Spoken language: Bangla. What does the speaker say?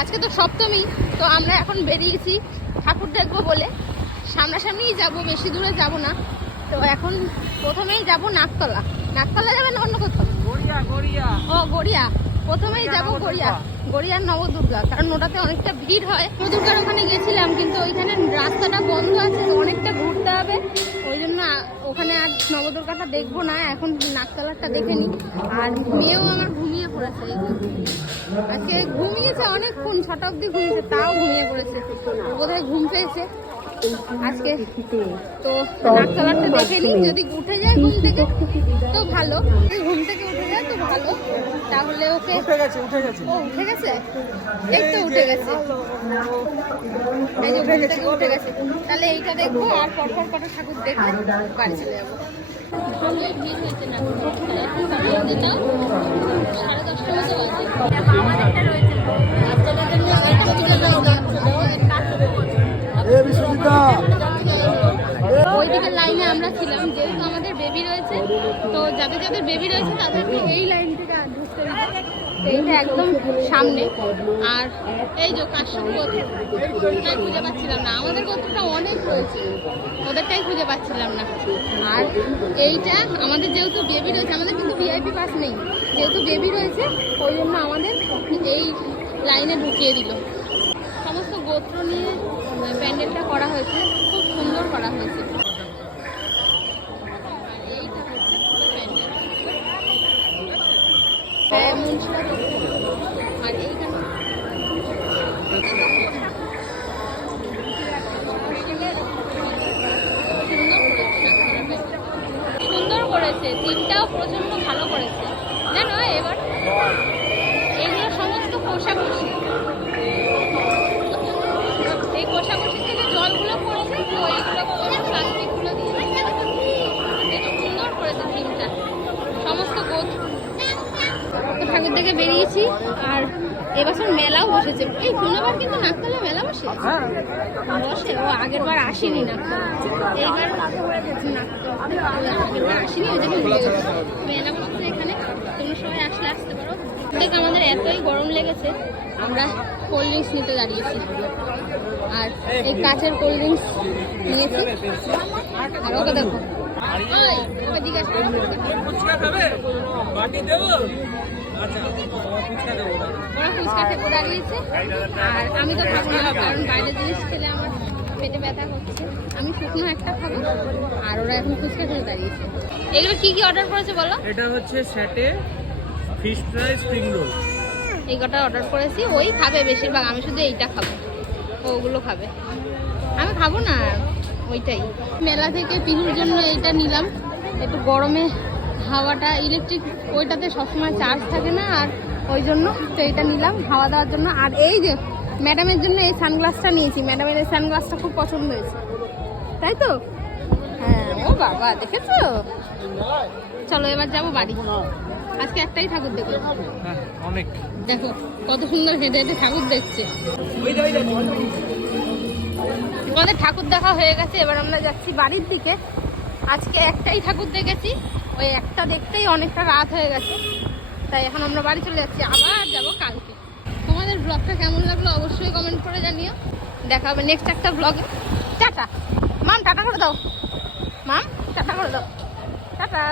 আজকে তো সপ্তমী, তো আমরা এখন বেরিয়েছি ঠাকুর দেখবো বলে। সামনাসামনিই যাব, বেশি দূরে যাব না। তো এখন প্রথমেই যাব নাকতলা। নাকতলা যাবেন অন্য কোথাও? ও গড়িয়া, প্রথমেই যাব গড়িয়া, গড়িয়ার নবদুর্গা, কারণ ওটাতে অনেকটা ভিড় হয়। নবদুর্গার ওখানে গেছিলাম, কিন্তু ওইখানে রাস্তাটা বন্ধ আছে, অনেকটা ঘুরতে হবে। ওই জন্য ওখানে আর নবদুর্গাটা দেখবো না, এখন নাকতলাটা দেখে নিই। আর মেয়েও আমার ঘুমিয়ে পড়েছে, আজকে ঘুমিয়েছে অনেকক্ষণ, 6টা অবধি ঘুমিয়েছে, তাও ঘুমিয়ে পড়েছে, বোধহয় ঘুম পেয়েছে আজকে। তো নাকতলাটা দেখে নিই, যদি উঠে যায় ঘুম থেকে তো ভালো, যদি ঘুম থেকে উঠে যায় তো ভালো, তাহলে ওকে ও উঠে গেছে, এই তো উঠে গেছে, এই যে ঘুম থেকে উঠে গেছে। তাহলে এইটা দেখবো, আর পরপর কটা ঠাকুর দেখে বাড়ি চলে যাবো। ভালোই ভিড় হয়েছে না, এখন সাড়ে 10টা মতো বাজে। ওইদিকে লাইনে আমরা ছিলাম, যেহেতু আমাদের বেবি রয়েছে, তো যাদের যাদের বেবি রয়েছে তাদেরকে এই লাইন থেকে ঢুকতে দিতে। এইটা একদম সামনে। আর এই যে কাশ্যপ গোত্র, ওটাই খুঁজে পাচ্ছিলাম না, আমাদের গোত্রটা অনেক রয়েছে, ওদেরটাই খুঁজে পাচ্ছিলাম না। আর এইটা আমাদের যেহেতু বেবি রয়েছে, আমাদের কিন্তু ভিআইপি পাস নেই, যেহেতু বেবি রয়েছে ওই জন্য আমাদের এই লাইনে ঢুকিয়ে দিল। সমস্ত গোত্র নিয়ে প্যান্ডেলটা করা হয়েছে, খুব সুন্দর করা হয়েছে। এইটা হচ্ছে পুরো প্যান্ডেল, আর এইখানে সুন্দর করেছে, থিমটাও প্রচন্ড ভালো করেছে জানো। এবার এগুলো সমস্ত কোষাকুষি, এই কোষাকুষি থেকে জলগুলো পড়েছে, তো এইগুলো প্লাস্টিকগুলো দিয়ে এটা সুন্দর করেছে থিমটা। সমস্ত গোত্র ঠাকুর দেখে বেরিয়েছি। আর এবছর মেলাও বসেছে, এই কোনোবার কিন্তু নাকতলা মেলা বসে বসে, ও আগের বার আসেনি নাকতলা, এইবার আগের বার আসেনি, ওই জন্য ভুলে গেছে। মেলা বসেছে এখানে, তোমরা সবাই আসলে আসতে পারো। দেখ আমাদের এতই গরম লেগেছে, আমরা কোল্ড ড্রিঙ্কস নিতে দাঁড়িয়েছি, আর এই কাঁচের কোল্ড ড্রিঙ্কস নিয়েছি। আর ওকে দেখো, ওইদিকে ওরা ফুচকা খেতে দাঁড়িয়েছে, আর আমি তো খাবো না, কারণ বাইরের জিনিস খেলে আমার পেটে ব্যথা করছে। আমি শুকনো একটা খাবো, আর ওরা এখন ফুচকা খেতে দাঁড়িয়েছে। এগুলো কি কি অর্ডার করেছে বলো? এটা হচ্ছে স্যাটে, ফিশ ফ্রাই, স্প্রিং রোল, এই কটা অর্ডার করেছি। ওই খাবে বেশিরভাগ, আমি শুধু এইটা খাবো, ওগুলো খাবে, আমি খাবো না ওইটাই। মেলা থেকে পিহুর জন্য এইটা নিলাম, একটু গরমে হাওয়াটা, ইলেকট্রিক ওইটাতে সবসময় চার্জ থাকে না, আর ওই জন্য তো এইটা নিলাম হাওয়া দেওয়ার জন্য। আর এই যে ম্যাডামের জন্য এই সানগ্লাসটা নিয়েছি, ম্যাডামের এই সানগ্লাসটা খুব পছন্দ হয়েছে, তাই তো? হ্যাঁ, ও বাবা দেখেছো। চলো এবার যাবো বাড়ি, আজকে একটাই ঠাকুর দেখো। অনেক দেখো কত সুন্দর হেঁটে হেঁটে ঠাকুর দেখছে। আমাদের ঠাকুর দেখা হয়ে গেছে, এবার আমরা যাচ্ছি বাড়ির দিকে। আজকে একটাই ঠাকুর দেখেছি, ওই একটা দেখতেই অনেকটা রাত হয়ে গেছে, তাই এখন আমরা বাড়ি চলে যাচ্ছি, আবার যাবো কালকে। তোমাদের ব্লগটা কেমন লাগলো অবশ্যই কমেন্ট করে জানিও। দেখা হবে নেক্সট একটা ব্লগে। টাটা মাম, টাটা করে দাও মাম, টাটা করে দাও, টাটা।